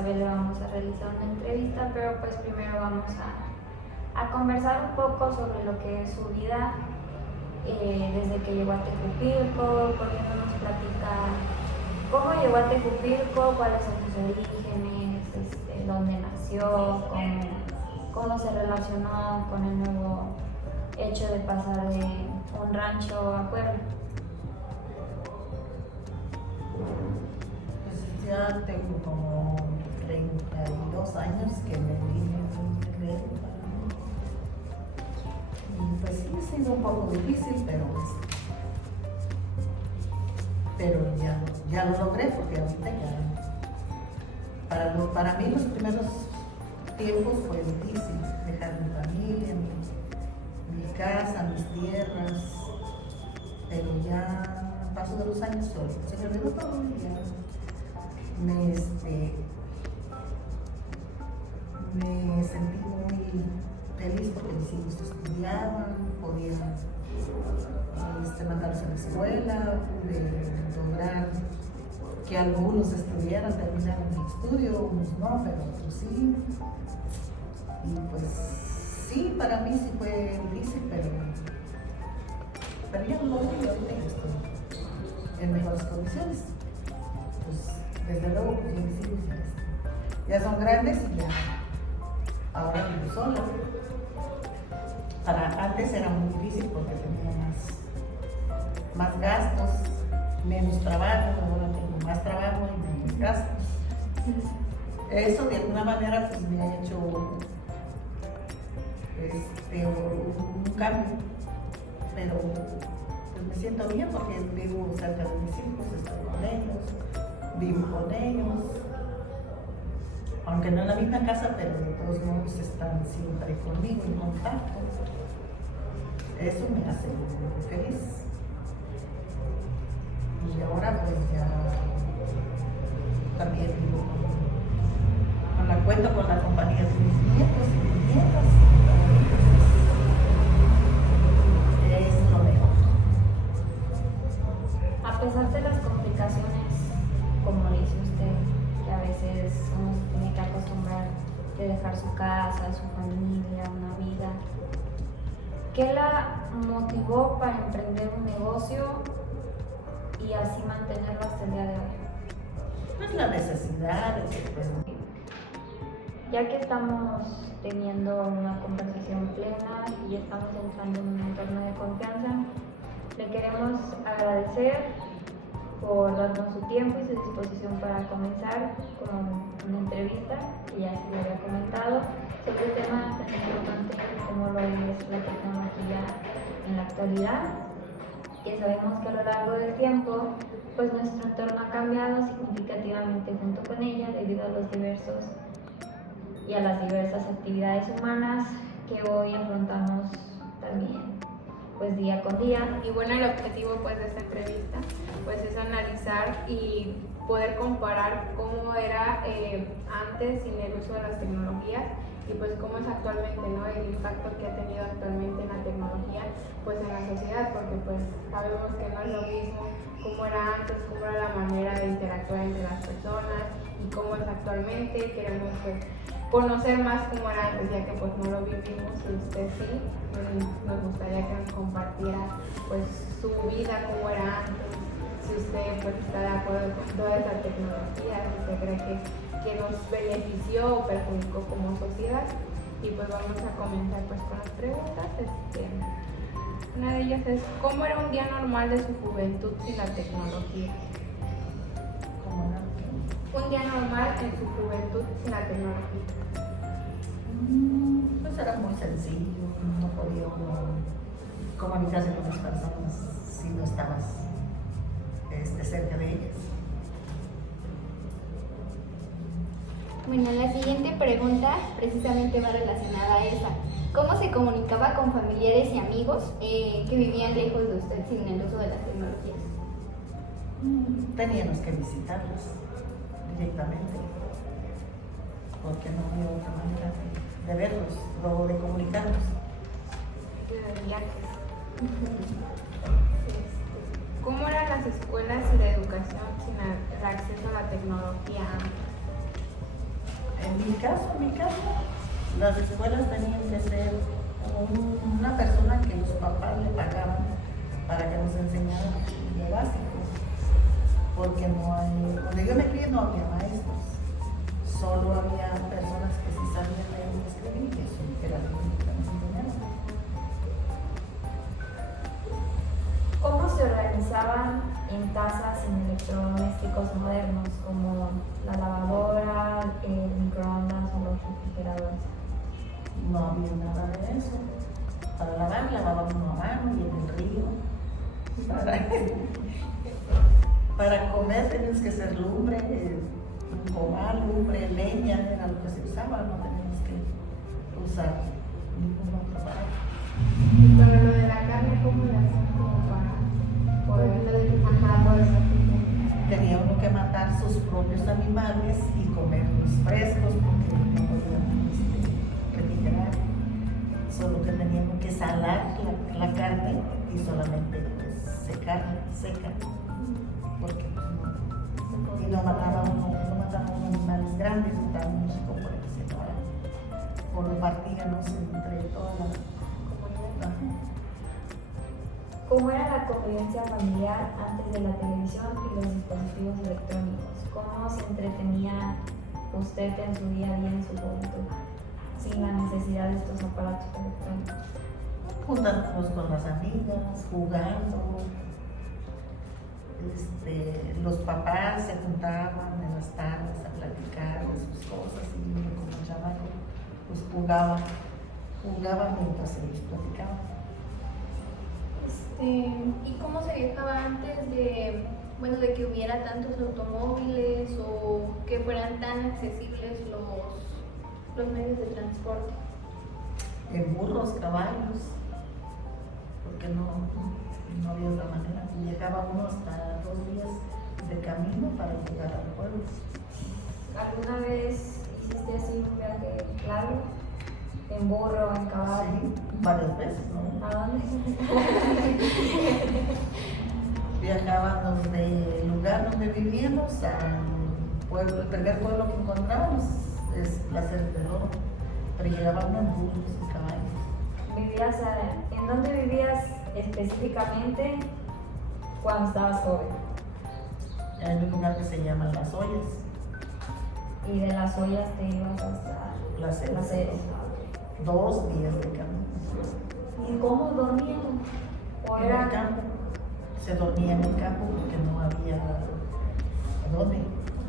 Isabel le vamos a realizar una entrevista, pero pues primero vamos a conversar un poco sobre lo que es su vida desde que llegó a Tejupilco, porque no nos platica cómo llegó a Tejupilco, cuáles son sus orígenes, dónde nació, cómo se relacionó con el nuevo hecho de pasar de un rancho a pueblo. Pues ya tengo como 32 años que me vine a Monterrey. Y pues sí, ha sido un poco difícil, pero ya lo logré, porque ahorita ya, para mí los primeros tiempos fue difícil dejar mi familia, mi casa, mis tierras, pero ya a paso de los años se me olvidó todo y ya me sentí muy feliz porque mis hijos estudiaban, podía mandarlos a la escuela, pude lograr que algunos estudiaran, terminaran el estudio, unos no, pero otros sí. Y pues sí, para mí sí fue difícil, pero ya lo logré y ahorita ya estoy en mejores condiciones. Pues desde luego pues ya mis hijos ya son grandes y ya ahora vivo sola. Antes era muy difícil porque tenía más gastos, menos trabajo, ahora tengo más trabajo y menos gastos. Eso de alguna manera pues me ha hecho un cambio, pero pues me siento bien porque vivo cerca de mis hijos, estoy con ellos, vivo con ellos, aunque no en la misma casa, pero de todos modos están siempre conmigo en contacto. Eso me hace muy feliz. Y ahora pues ya también vivo cuento con la compañía de mis nietos y mis nietas. Es lo mejor. A pesar de las complicaciones, como dice usted, que a veces uno se tiene que acostumbrar de dejar su casa, su familia, una vida, ¿qué la motivó para emprender un negocio y así mantenerlo hasta el día de hoy? Pues la necesidad de que pues... Ya que estamos teniendo una conversación plena y estamos entrando en un entorno de confianza, le queremos agradecer por darnos su tiempo y su disposición para comenzar con una entrevista que ya se le había comentado sobre el tema tan importante como lo es la tecnología en la actualidad, que sabemos que a lo largo del tiempo pues nuestro entorno ha cambiado significativamente junto con ella debido a los diversos y a las diversas actividades humanas que hoy afrontamos también pues día con día. Y bueno, el objetivo pues de esta entrevista pues es analizar y poder comparar cómo era antes sin el uso de las tecnologías y pues cómo es actualmente, ¿no? El impacto que ha tenido actualmente en la tecnología pues en la sociedad, porque pues sabemos que no es lo mismo cómo era antes, cómo era la manera de interactuar entre las personas y cómo es actualmente. Queremos pues conocer más cómo era antes, ya que pues no lo vivimos, y usted sí, nos gustaría que nos compartiera pues su vida, cómo era antes, si usted pues está de acuerdo con toda esa tecnología, si usted cree que nos benefició o perjudicó como sociedad. Y pues vamos a comenzar pues con las preguntas. Una de ellas es, ¿cómo era un día normal de su juventud sin la tecnología? ¿Cómo era? Un día normal en su juventud sin la tecnología. Pues era muy sencillo, no podía uno comunicarse con las personas si no estabas cerca de ellas. Bueno, la siguiente pregunta precisamente va relacionada a esa. ¿Cómo se comunicaba con familiares y amigos que vivían lejos de usted sin el uso de las tecnologías? Teníamos que visitarlos directamente, porque no había otra manera de verlos o de comunicarnos. De viajes. ¿Cómo eran las escuelas y la educación sin el acceso a la tecnología antes? En mi caso, las escuelas tenían que ser una persona que los papás le pagaban para que nos enseñara lo básico, porque no hay, donde yo me crié no había maestros, solo había personas que sí sabían leer y escribir, y eso era lo único que nos enseñaban. ¿Cómo se organizaban en casa sin electrodomésticos modernos como la lavadora, el microondas o los refrigeradores? No había nada de eso. Para lavar, lavábamos a mano y en el río. Para comer teníamos que hacer lumbre, un comal, lumbre, leña, era lo que se usaba, no teníamos que usar ningún otro aparato. Y para lo de la carne, ¿cómo le hacen como para poder Tenía uno que matar sus propios animales y comerlos frescos porque no podíamos refrigerar. Solo que teníamos que salar la carne y solamente pues, secarla, seca. Porque no, y no matábamos animales grandes, estábamos chicos por que se acababan. O lo partíamos entre toda la comunidad. ¿Cómo era la convivencia familiar antes de la televisión y los dispositivos electrónicos? ¿Cómo se entretenía usted en su día a día en su juventud sin la necesidad de estos aparatos electrónicos? Juntándonos con las amigas, jugando. Los papás se juntaban en las tardes a platicar de sus cosas y uno como chamaco pues jugaba mientras se platicaba. ¿Y cómo se viajaba antes de que hubiera tantos automóviles o que fueran tan accesibles los medios de transporte? En burros, caballos, porque no había otra manera. Llegaba uno hasta 2 días de camino para llegar al pueblo. ¿Alguna vez hiciste así un viaje largo? ¿En burro o en caballo? Sí, varias veces, ¿no? ¿A dónde? Viajábamos del lugar donde vivíamos al pueblo, el primer pueblo que encontrábamos es Placer del Oro, pero llegábamos en burros y caballos. ¿En dónde vivías específicamente cuando estabas joven? En un lugar que se llama Las Ollas. Y de Las Ollas te ibas hasta Placeres. 2 días de camino. ¿Y cómo dormían? ¿O En era el campo. Se dormía en el campo porque no había a dónde.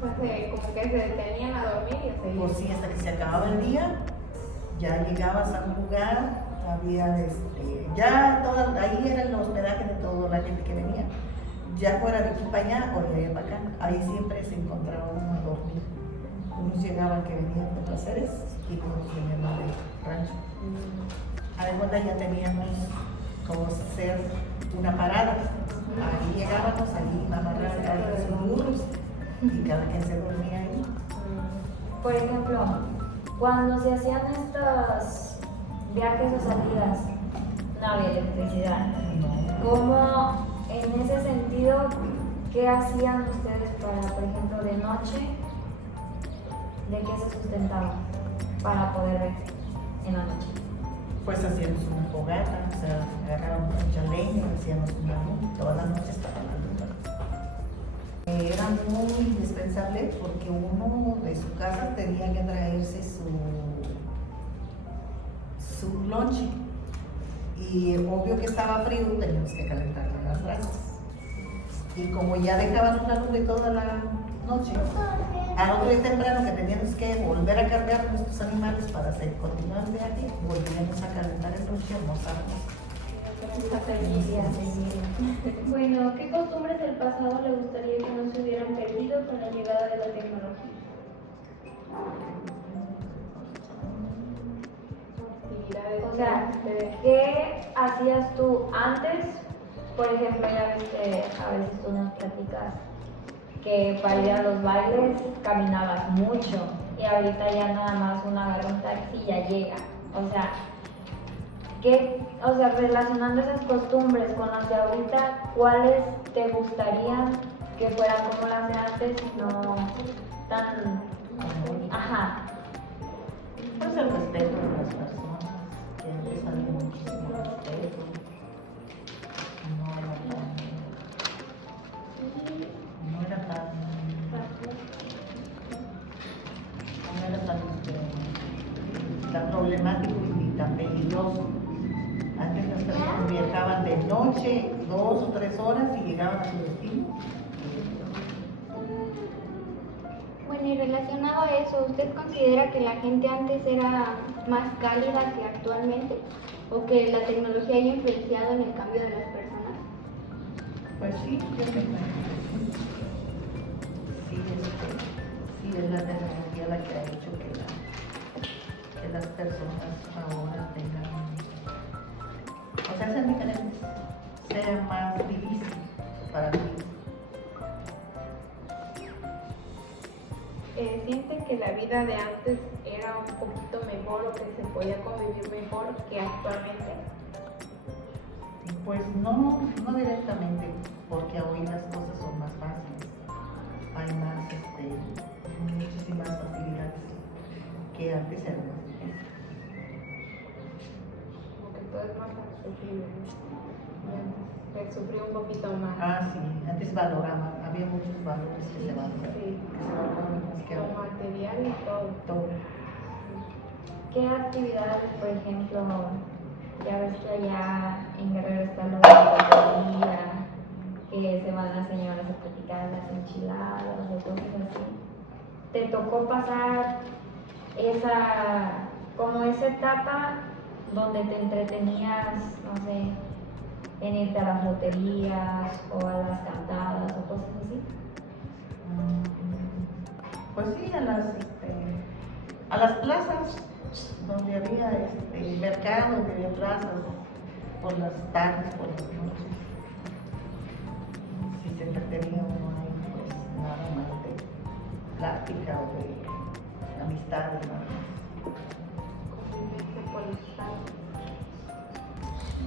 Pues como que se detenían a dormir y seguían. Pues sí, hasta que se acababa el día, ya llegabas a un lugar, había ahí era el hospedaje de toda la gente que venía. Ya fuera de aquí para allá o de allá para acá, ahí siempre se encontraba uno a dormir. Unos llegaban que venían de Placeres y otros venían del rancho. Además ya teníamos como hacer una parada. Ahí llegábamos, ahí amarraban cada quien sus burros y cada quien se dormía ahí. por ejemplo, cuando se hacían estos viajes o salidas, no había electricidad? No. ¿Cómo, en ese sentido, qué hacían ustedes para, por ejemplo, de noche, de qué se sustentaban para poder ver en la noche? Pues hacíamos una fogata, o sea, agarrábamos mucha leña, hacíamos una luz, toda la noche estaba la luz. Era muy indispensable porque uno de su casa tenía que traerse su lonche. Y obvio que estaba frío, teníamos que calentar las brasas. Y como ya dejábamos la luz toda la noche, al otro día temprano que teníamos que volver a cargar nuestros animales para continuar el viaje, volvíamos a calentar el lonche y almorzarnos. Bueno, ¿qué costumbres del pasado le gustaría que no se hubieran perdido con la llegada de la tecnología? O sea, ¿qué hacías tú antes? Por ejemplo, ya viste, a veces tú nos platicas que para ir a los bailes caminabas mucho y ahorita ya nada más uno agarra un taxi y ya llega. O sea, relacionando esas costumbres con las de ahorita, ¿cuáles te gustaría que fueran como las de antes, no tan... Ajá, Pues el respeto de las personas, que antes había muchísimo respeto. No era tan problemático ni tan peligroso. Antes las personas viajaban de noche 2 o 3 horas y llegaban a su destino. Bueno, y relacionado a eso, ¿usted considera que la gente antes era más cálida que actualmente? ¿O que la tecnología haya influenciado en el cambio de las personas? Pues sí, yo me imagino. Sí, es la tecnología la que ha hecho que las personas ahora tengan, o sea, sean diferentes, sea más difícil para mí. ¿Siente que la vida de antes era un poquito mejor o que se podía convivir mejor que actualmente? Pues no directamente, porque hoy las cosas son más fáciles, hay más, muchísimas facilidades que antes eran más difíciles. Como que todo es más accesible, ¿no? Y antes se sufrió un poquito más. Ah, sí, antes valoraban, había muchos valores que se valoraban, Sí, más que lo ahora. material y todo. Todo. ¿Qué actividades, por ejemplo, ya ves que allá en Guerrero está lo de la comida, que se van las señoras a platicar las enchiladas o cosas así? ¿Te tocó pasar esa etapa donde te entretenías, no sé, en irte a las loterías o a las cantadas o cosas así? Pues sí, a las plazas donde había mercado, donde había plazas, por las tardes, por las noches. Si se entretenía uno ahí, pues nada más de plática o de amistades, nada más. Convivencia por el estado.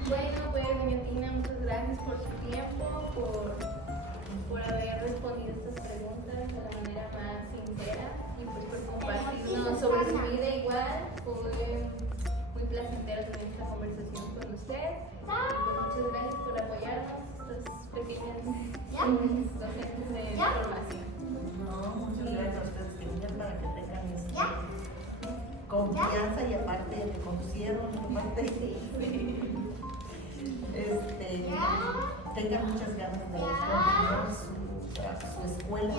Bueno, pues doña Tina, muchas gracias por su tiempo, por haber respondido estas preguntas de la manera más sincera y pues por compartirnos sobre su vida igual. Fue muy placentero tener esta conversación con usted. Y pues muchas gracias por apoyarnos estas pequeñas docentes de información. No, muchas gracias a ustedes, niñas, para que tengan confianza y aparte me conocieron, aparte tengan muchas ganas de continuar su escuela,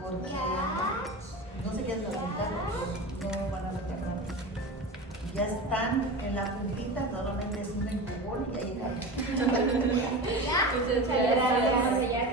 porque no se quedan limitados, no van a sacar nada. Ya están en la puntita, solamente es un empujón y ya llegaron. Muchas gracias.